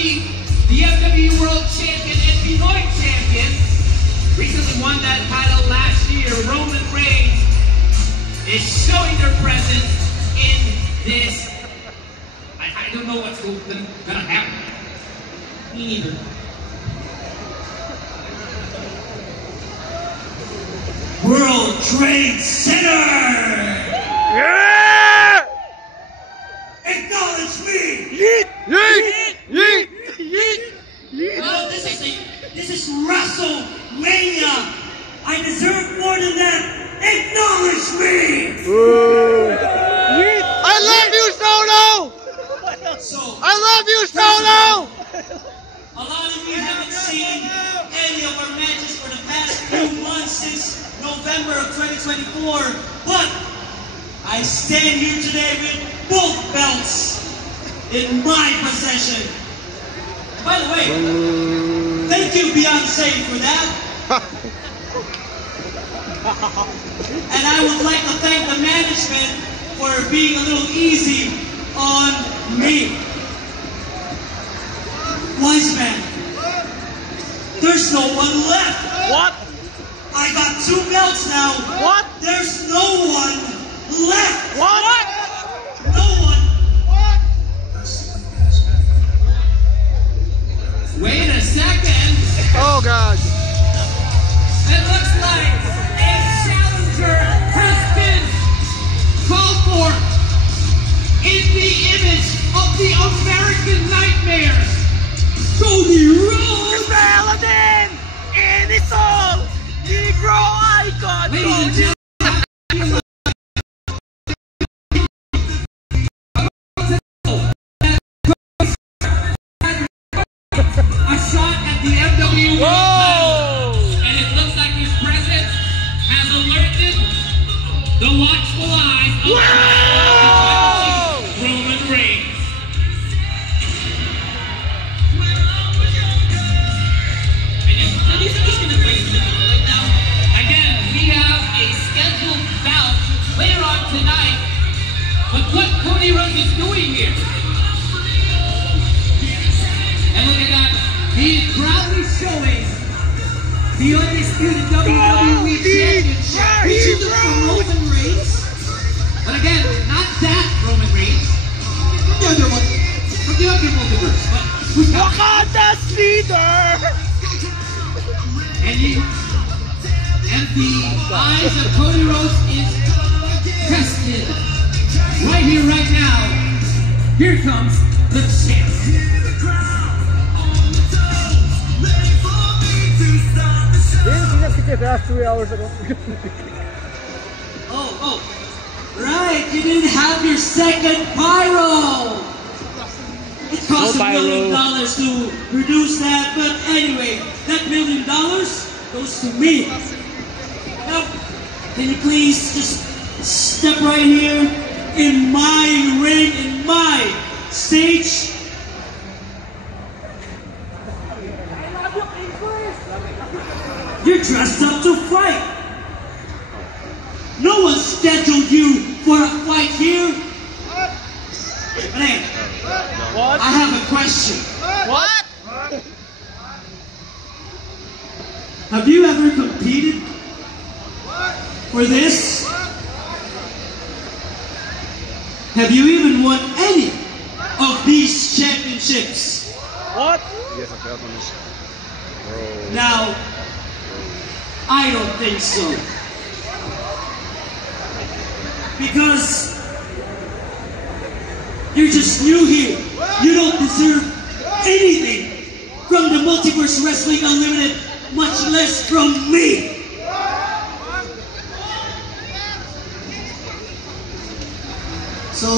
Chief, the FW World Champion and Pinoy Champion, recently won that title last year. Roman Reigns is showing their presence in this. I don't know what's gonna happen. Me neither. World Trade Center! Yeah! Acknowledge me! Yeet! Yeet! Yeet! Yeet! Yeet! No, this is WrestleMania! I deserve more than that! Acknowledge me! Yeet! I love you, Solo! I love you, Solo! A lot of you haven't seen any of our matches for the past few months since November of 2024, but I stand here today with both belts in my possession. By the way, thank you, Beyonce, for that. And I would like to thank the management for being a little easy on me. Wise man, there's no one left. What? I got 2 belts now. What? There's no one left. What? No one. What? Wait a second. Oh God. It looks like a challenger has been called for in the image of the American Nightmare, Cody Rhodes. Paladin in its all. Negro icon. Ladies and gentlemen. A shot at the FW World title, and it looks like his presence has alerted the watchful eyes of Roman Reigns. And you think he's gonna break the right now? Again, we have a scheduled bout later on tonight, but what Cody Rhodes is doing here? And look at that. He is proudly showing the undisputed WWE Championship. We should look for Roman Reigns. But again, not that Roman Reigns. From the other one. From the other multiverse. But who's that? Wakanda's leader. And the eyes of Cody Rhodes is tested. Right here, right now. Here comes the champ. That's 3 hours ago. Oh, right, you didn't have your second pyro. It cost $1 million to produce that, but anyway, that $1 million goes to me. Now, can you please just step right here in my ring, in my stage? You're dressed up to fight. No one scheduled you for a fight here. Man, What? I have a question. What? Have you ever competed for this? Have you even won any of these championships? What? Now, I don't think so. Because you're just new here. You don't deserve anything from the Multiverse Wrestling Unlimited, much less from me. So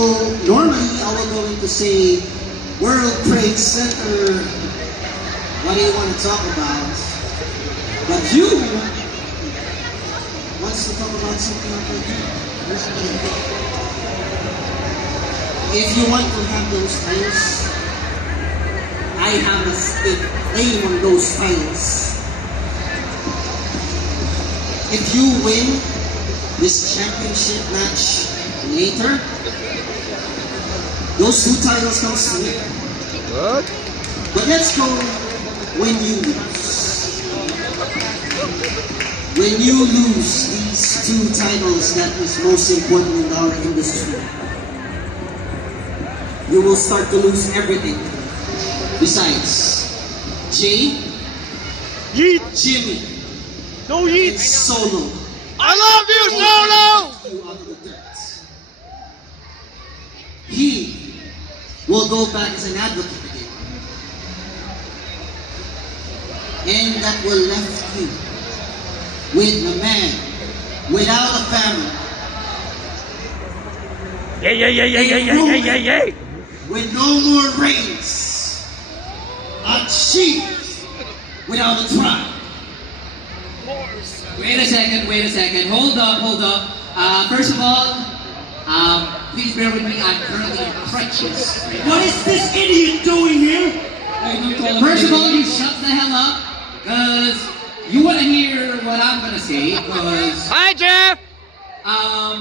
normally I will going to say World Trade Center. What do you want to talk about? But you wants to talk about something over here. If you want to have those titles, I have a stake claim on those titles. If you win this championship match later, those 2 titles come to me. What? But let's go when you lose. When you lose these two titles that is most important in our industry, you will start to lose everything. Besides, Jay, Yeet. Jimmy, No yeet. and Solo. I love you, Solo. You out of the dirt. He will go back as an advocate again. And that will left you with a man without a family. Yeah. With no more reigns. A chief without a tribe. Wait a second. Hold up. First of all, please bear with me. I'm currently in crutches. What is this idiot doing here? First of all, you shut the hell up, because you want to hear what I'm going to say, because... Hi, Jeff.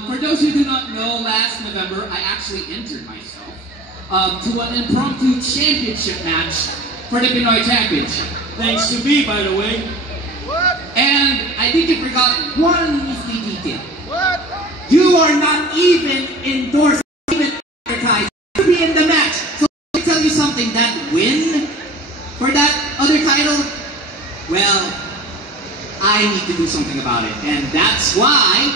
For those who do not know, last November, I actually entered myself to an impromptu championship match for the Pinoy Championship. Thanks to me, by the way. And I think you forgot one nifty detail. You are not even endorsed, even advertised to be in the match. So let me tell you something, that win for that other title, well, I need to do something about it. And that's why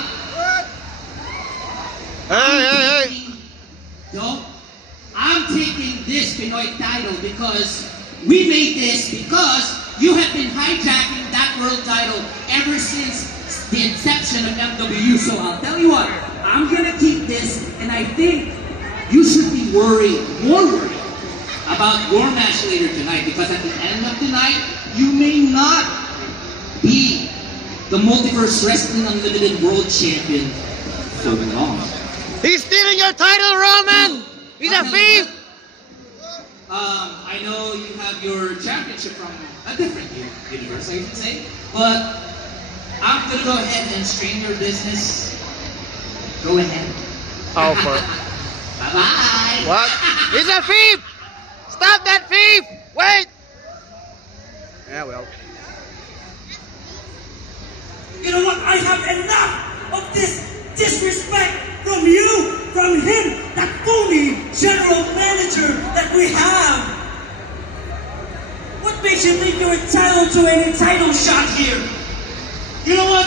I'm taking this Pinoy title, because we made this because you have been hijacking that world title ever since the inception of MW. So I'll tell you what, I'm gonna keep this, and I think you should be more worried about your match later tonight, because at the end of the night, you may not be the Multiverse Wrestling Unlimited World Champion for long. He's stealing your title, Roman. He's a thief. I know you have your championship from a different universe, I should say, but I'm gonna go ahead and stream your business. Go ahead. Oh, fuck. Bye-bye. What? He's a thief. Stop that thief. Wait. Yeah, well. You know what? I have enough of this disrespect from you, from him, that phony general manager that we have. What makes you think you're entitled to any title shot here? You know what?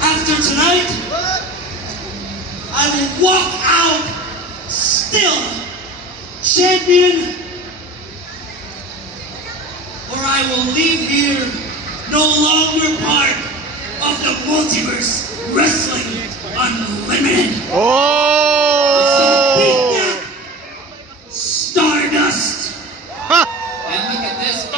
After tonight, I will walk out still champion, or I will leave here no longer part of the Multiverse Wrestling Unlimited. Oh! Stardust. Huh. And look at this, a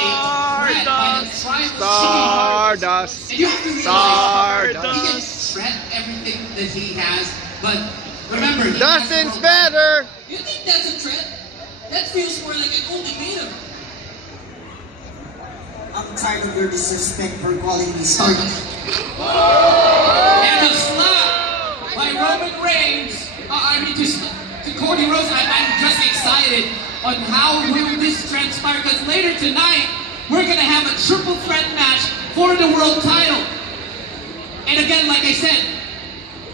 threat by the tribal Stardust. chief. And you have to realize, he can shred everything that he has, but remember, he Dustin's has better. You think that's a threat? That feels more like an ultimatum. I'm tired of your disrespect for calling me Stardust. And a slap by Roman Reigns. To Cody Rhodes. I'm just excited on how will this transpire, because later tonight we're gonna have a triple threat match for the world title. And again, like I said,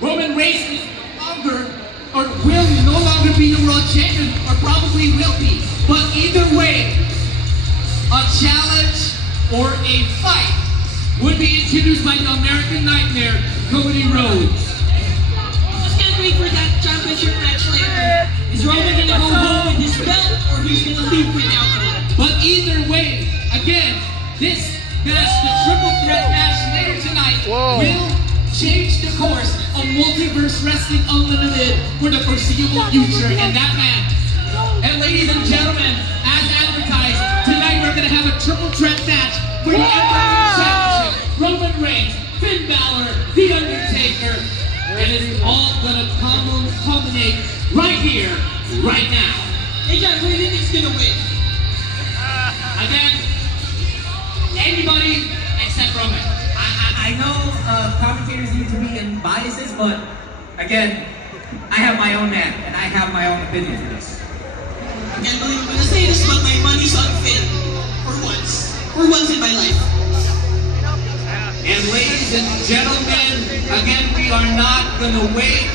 Roman Reigns is no longer, or will no longer be the world champion, or probably will be. But either way, a challenge or a fight would be introduced by the American Nightmare, Cody Rhodes. Just can't wait for that championship match later. Is Roman gonna go home with his belt, or he's gonna leave without it? But either way, again, this match, the triple threat match later tonight, will change the course of Multiverse Wrestling Unlimited for the foreseeable future. And that man, and ladies and gentlemen, as advertised, tonight we're gonna have a triple threat match for the Emperor Championship. Roman Reigns, Finn Balor, The Undertaker, and it's all gonna culminate right here, right now. Hey John, who do you think is gonna win? Again, anybody except Roman. I know commentators need to be in biases, but again, I have my own man, and I have my own opinion for this. I can't believe I'm gonna say this, but my finally saw Finn. For once in my life. And ladies and gentlemen, again, we are not gonna wait.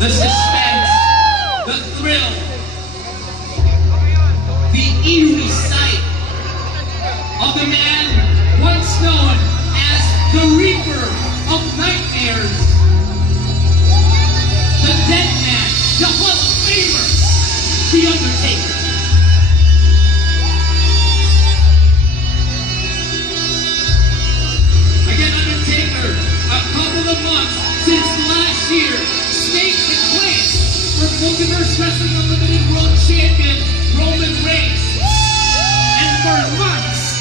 The suspense, the thrill, the eerie sight of the man once known as the Reaper of Nightmares, the Dead Man, the Hall of Famer, The Undertaker. Again, Undertaker, a couple of months since last year, staked the claim for Multiverse Wrestling Unlimited World Champion Roman Reigns. And for months,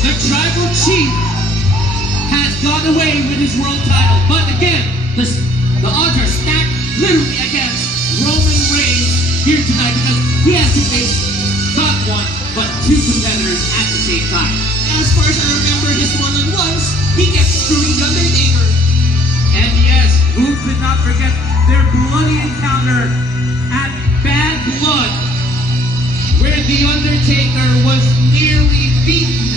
the Tribal Chief has gone away with his world title. But again, the odds are stacked literally against Roman Reigns here tonight because he has to face not one, but two competitors at the same time. As far as I remember his one-on-ones, he kept screwing the Undertaker. And yes, who could not forget their bloody encounter at Bad Blood, where The Undertaker was nearly beaten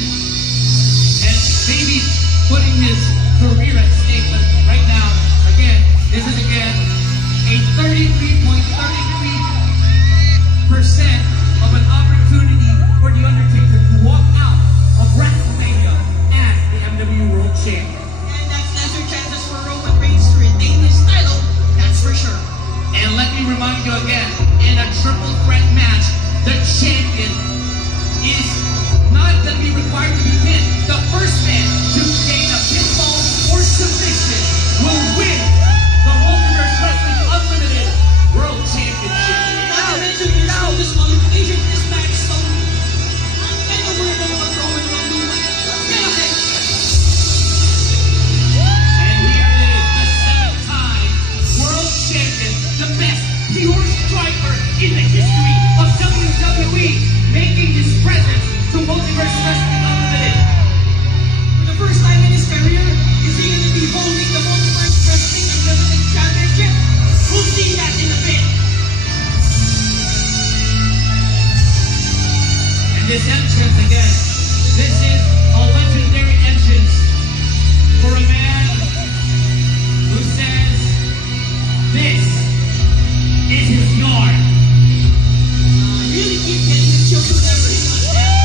and maybe putting his career at stake. But right now, again, this is again a 33.33% of an opportunity for The Undertaker to walk out of WrestleMania as the MW World Champion. And that's lesser chances for Roman Reigns to retain his title, that's for sure. And let me remind you again, in a triple threat match, the champion is not going to be required to be pinned. The first man to gain a pinfall or submission will win the Multiverse Wrestling Unlimited World Championship. Not to mention there's no disqualification in this match, so I'm kind of worried about what Roman will do. Let's get ahead. And here it is, the 7-time World Champion, the best pure striker in the history of WWE, making his presence to Multiverse Wrestling Unlimited. For the first time in his career, is he going to be holding the Multiverse Wrestling Unlimited Championship? We'll see that in a bit. And this entrance again, this is a legendary entrance for a man who says this is his yard. I really keep getting the chills whenever he does that.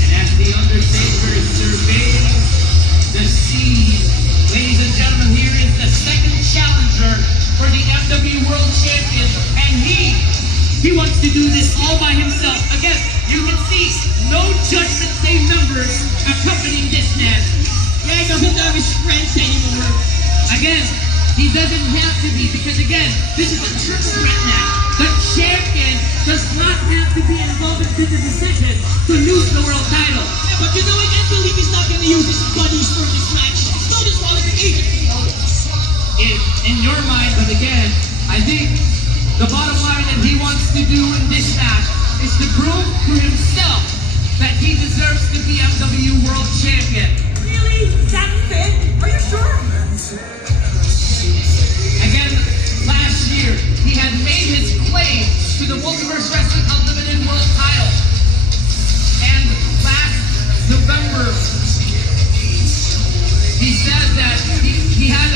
And as the Undertaker surveys the scene, ladies and gentlemen, here is the second challenger for the MW World Champion, and he wants to do this all by himself. Again, you can see no Judgment Day members accompanying this man. Yeah, he doesn't have his friends anymore. Again, he doesn't have to be, because again, this is a triple threat match. The champion does not have to be involved in the decision to lose the world title. Yeah, but you know, I can't believe he's not going to use his buddies for this match. No disqualification. In your mind, but again, I think the bottom line that he wants to do in this match is to prove to himself that he deserves to be MW World Champion. Really? That fit? Are you sure? Again, last year, he had made his claim to the Multiverse Wrestling Unlimited World title. And last November, he said that he had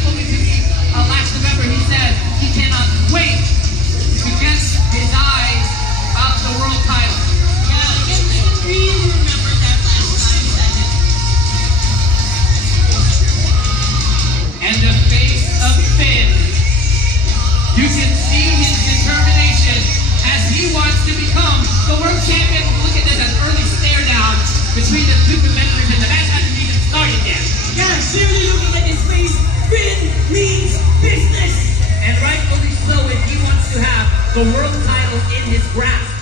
spoken to me last November. He said he cannot wait to get his eyes off the world title. Yeah, I can really remember that last time he said it. And the face of Finn, you can see his determination as he wants to become the world champion. Look at this, an early stare down between the two competitors, and the match hasn't even started yet. Yeah, seriously looking at his face, Finn means business. And rightfully so, if he wants to have the world title in his grasp.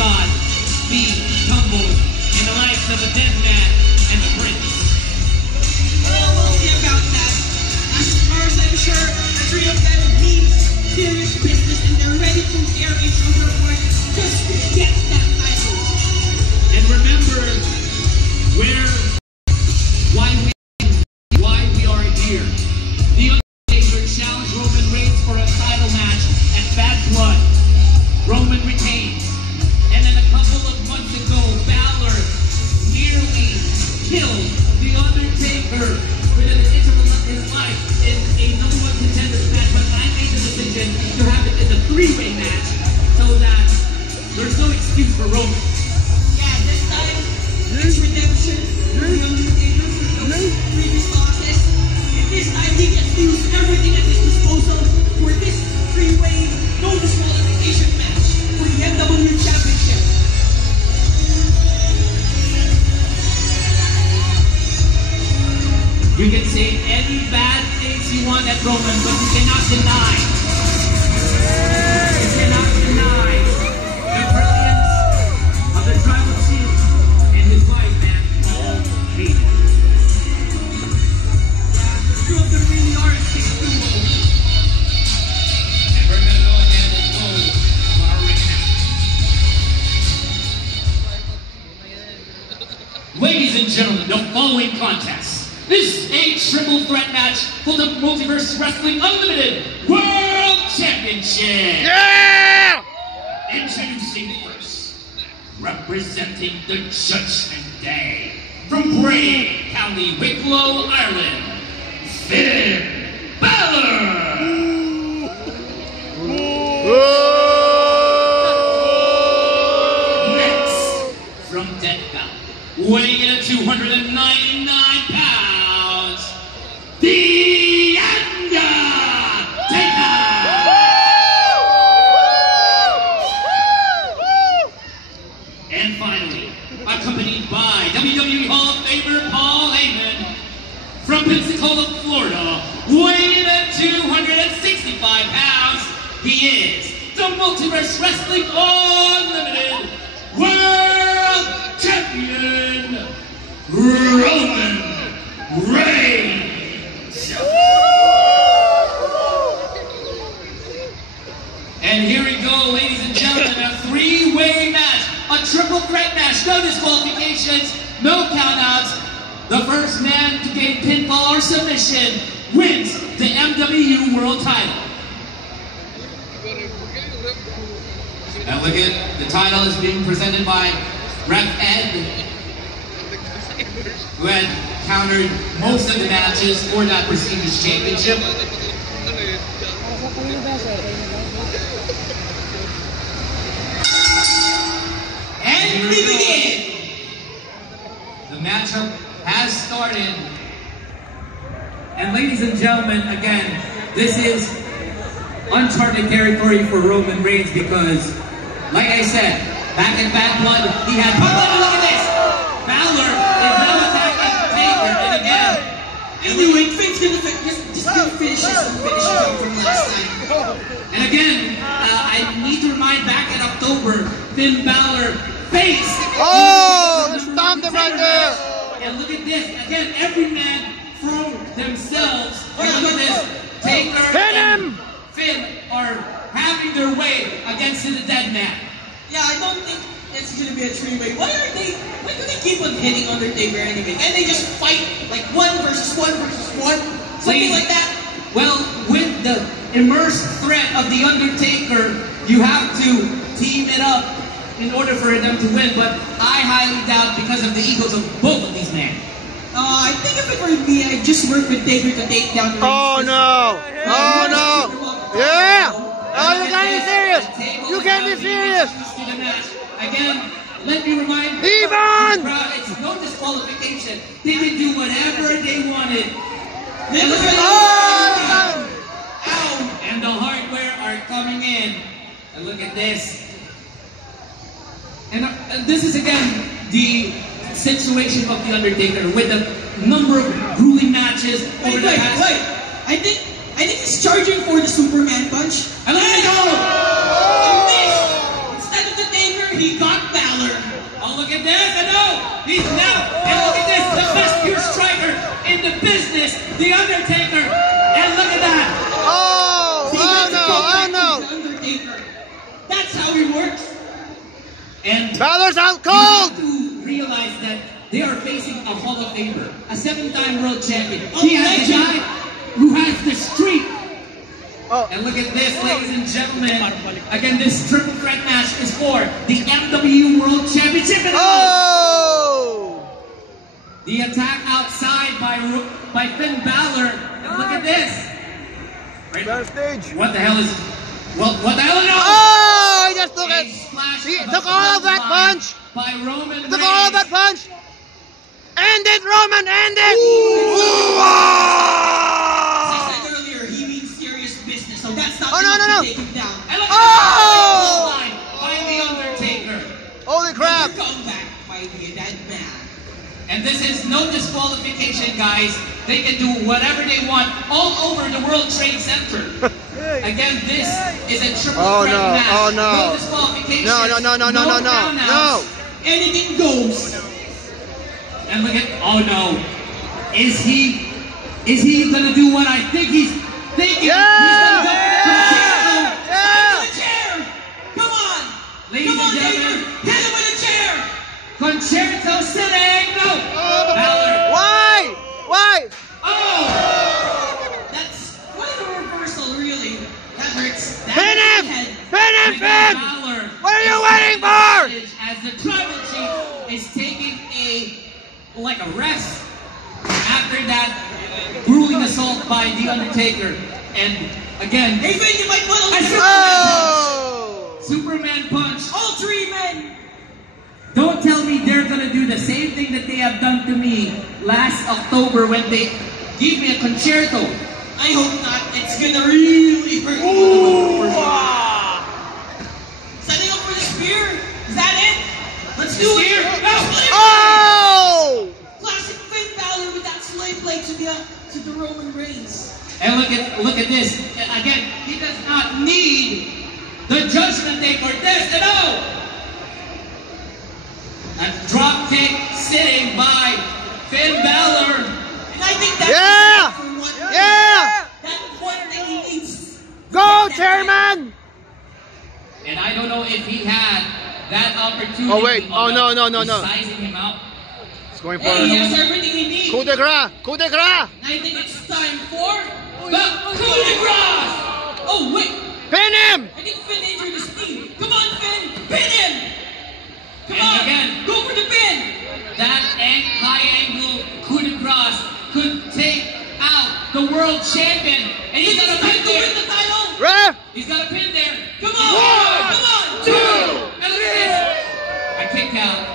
God be humbled in the lives of the dead man and the prince. Well, we'll see about that. As far as I'm sure, the three of them mean serious business and they're ready to tear each other apart just to get that title. And remember why we are here. The Undertaker challenged Roman Reigns for a title match at Bad Blood. Roman retains. And then a couple of months ago, Balor nearly killed The Undertaker within an interval of his life in a number one contenders match, but I made the decision to have it in a three-way match so that there's no excuse for Roman. Yeah, this time, it's redemption for The Undertaker for those previous losses. And this time, he gets to use everything at his disposal for this three-way, no disqualification match for the MW Championship. You can say any bad things you want at Roman, but you cannot deny. You cannot deny the brilliance of the Tribal Chief and his wife, man, Paul Heyman. Two of them really are a sick duo. And we're going to go ahead and go to our recap. Ladies and gentlemen, the following contest is a triple threat match for the Multiverse Wrestling Unlimited World Championship. Yeah! Introducing first, representing the Judgment Day, from Bray, County Wicklow, Ireland, Finn Balor. Next, from Death Valley, weighing in at 299 pounds, The Undertaker. And finally, accompanied by WWE Hall of Famer Paul Heyman, from Pensacola, Florida, weighing in at 265 pounds, he is the Multiverse Wrestling Unlimited World Champion, Roman Reigns. And here we go, ladies and gentlemen, a three-way match, a triple threat match, no disqualifications, no countouts. The first man to gain pinfall or submission wins the MW World title. And look at the title is being presented by Ref Ed, who had countered most of the matches for that prestigious championship. And we begin. The matchup has started. And ladies and gentlemen, again, this is uncharted territory for Roman Reigns because, like I said, back in Bad Blood, he had... Look at this! Balor is now attacking Taker, and again... Anyway, Finn's gonna just finish him from last time. And again, I need to remind back in October, Finn Balor faced... Oh, stomped him right there! And look at this, again, every man threw themselves. And look at this, Taker and Finn are having their way against the dead man. Yeah, I don't think it's gonna be a three-way. Why do they keep on hitting Undertaker anyway? Can't they just fight like 1 versus 1 versus 1? Something like that? Well, with the immersed threat of The Undertaker, you have to team it up in order for them to win, but I highly doubt because of the egos of both of these men. I think if it were me, I'd just work with Taker to take down the Oh no! Oh no! Yeah! Oh, you can't be serious! You can't be serious! Again, let me remind Demon! the crowd, it's no disqualification. They can do whatever they wanted. And look at Ow! And the hardware are coming in. And look at this. And this is again the situation of The Undertaker with the number of grueling matches over the past. Wait. I think he's charging for the Superman punch. And let it go! And this, instead of the Taker he got Balor. Oh, look at this. I know. He's now. And look at this. The best pure striker in the business. The Undertaker. And look at that. Oh, See, oh that's no, a oh comeback no. to The Undertaker. That's how it works. And Balor's out you have cold. to realize that they are facing a Hall of Famer, a 7-time world champion. Oh, He has the legend. guy who has the streak. Oh, And look at this, ladies and gentlemen. Again, this triple threat match is for the MW World Championship. And oh. the attack outside by Finn Balor. And look at this. Right? Backstage. What the hell is? What the hell is? Oh, he just took A it. splash He of took all of that clothesline punch. by Roman He took all of that Reigns. punch. End it, Roman. End it. As I said earlier, he means serious business, so that's not Oh, no, enough no, no. to take him down. And look at Oh! the line by the Undertaker. Holy crap. Another comeback by the dead man. And this is no disqualification, guys. They can do whatever they want all over the World Trade Center. Again, this is a triple Oh, threat no. match. Oh, no. No disqualification. No, no, no, no, no, no, no. countouts. Anything goes. And look at, oh no. Is he gonna do what I think he's thinking? Yeah! He's gonna go for the Yeah! concerto. Hit him with a chair. Come on. Ladies Come on, and gentlemen, Taker. Hit him with a chair. Concerto sitting. No. Balor. Why? Why? Oh. That's quite a reversal, really. That hurts. That Pin him! head. Pin him, Finn Finn! Balor What are you waiting for? as the tribal chief is taking a rest after that grueling assault by The Undertaker. And again, Hey, Finn, you might want to I look saw- at Superman punch. all three men. Don't tell me they're gonna do the same thing that they have done to me last October when they gave me a concerto. I hope not. It's gonna really hurt you. Setting up for the spear. Is that it? Let's do it. Spear? No. Oh! Classic Finn Balor with that slave blade to the Roman Reigns. And look at this. Again, he does not need the Judgment Day for this. No. A drop kick sitting by Finn Balor. And I think that's Yeah! for what Yeah! that one thing he needs. Go, Chairman! And I don't know if he had that opportunity. Oh, wait. Oh, of no, no, no, no. sizing him out. It's going for Hey, he has everything he needs. coup de grace. Coup de grace. And I think it's time for The coup de grace. Oh wait, Pin him. I think Finn injured his knee. Come on, Finn, pin him. Come And on, again, go for the pin. that high angle coup de grace could take out the world champion. And he's got a pin Time to win there. the title. Ref. He's got a pin there. Come on, come on. And look at this. A kick out.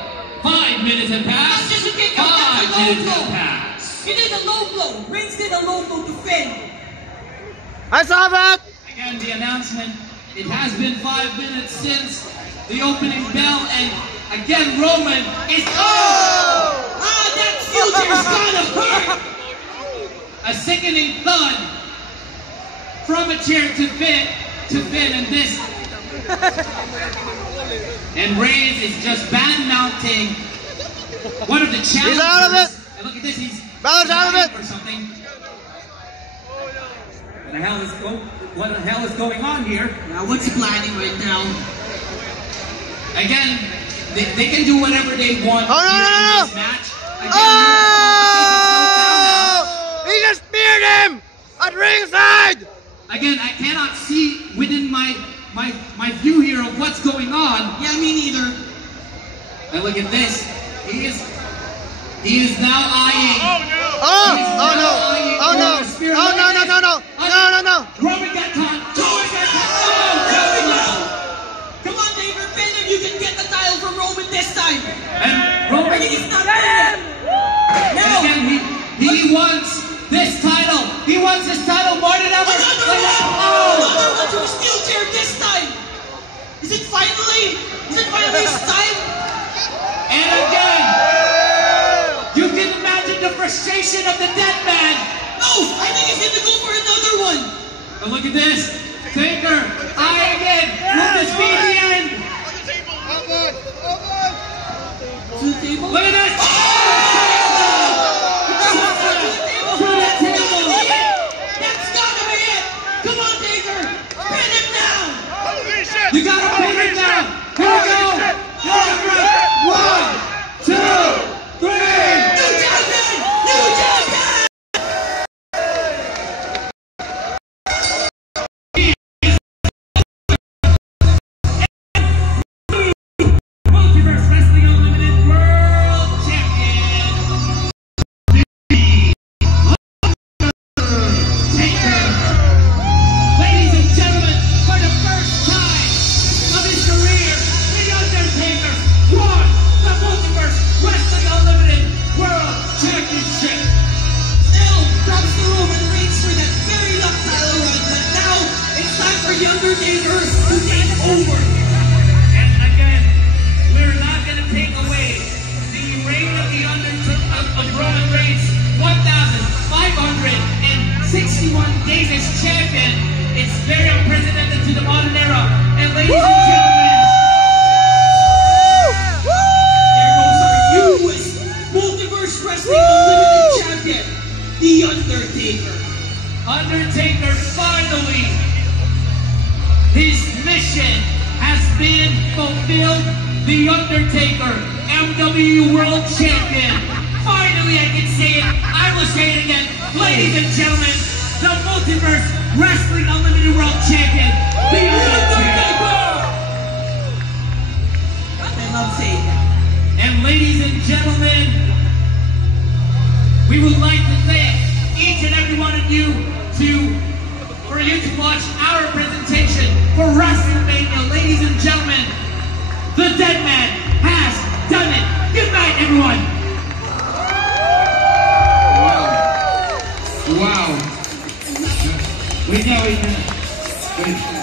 5 minutes have passed. That's just a kick out. 5 That's a low minutes blow. have passed. He did a low blow. Reigns did a low blow to Finn. I saw that. Again, the announcement. It has been 5 minutes since the opening bell, and again, Roman is That future's gonna hurt. a sickening thud from a chair to Finn, and this. And Reigns is just band mounting one of the challengers. He's out of it. And look at this, he's Balor's out of it. or something. What the hell is going on here? Now what's he planning right now? Again, they can do whatever they want Oh, no, here no, no, in no. this match. Again, Oh! He just speared him at ringside. again, I cannot see within my view here of what's going on. Yeah, me neither. And look at this. He is now eyeing. Oh! Oh no! Oh no! Oh no! No! No! No! No! No! No! Roman got caught. Roman got caught. There we go. Come on, David, pin him. You can get the title from Roman this time. And Roman. I think he's not pinning. And No. again, he wants this title. He wants this title more than ever. Another Oh! one to a steel chair this time. Is it finally his time? And again, you can imagine the frustration of the dead man. No, I think he's going to go for another one. And look at this. Taker, eye again. Will this be the end? On one. To the table? Look at this! That's gotta be it! Come on, Taker! Pin him down! Holy shit! You gotta pin him down! Here we go! One, two, three! New champion! New champion! Multiverse Wrestling Unlimited World Champion, Taker. Ladies and gentlemen, for the first time of his career, The Undertaker won the Multiverse Wrestling Unlimited World Championship. Still drops the Roman Reigns for that very long title run, but now it's time for The Undertaker to take over. And again, we're not going to take away the reign of the of Roman Reigns, 1,561 days as champion. It's very unprecedented to the modern era. And ladies and gentlemen, There goes our newest Multiverse Wrestling Unlimited champion, The Undertaker. Undertaker finally, his mission has been fulfilled. The Undertaker, MW World Champion. Finally, I can say it. I will say it again. Ladies and gentlemen, the Multiverse Wrestling Unlimited World Champion, The Undertaker. I love saying that. And ladies and gentlemen, we would like to thank each and every one of you for you to watch our presentation for WrestleMania. Ladies and gentlemen, the Dead Man has done it. Good night, everyone. Wow. Wow. Wait, no, wait, no. Wait.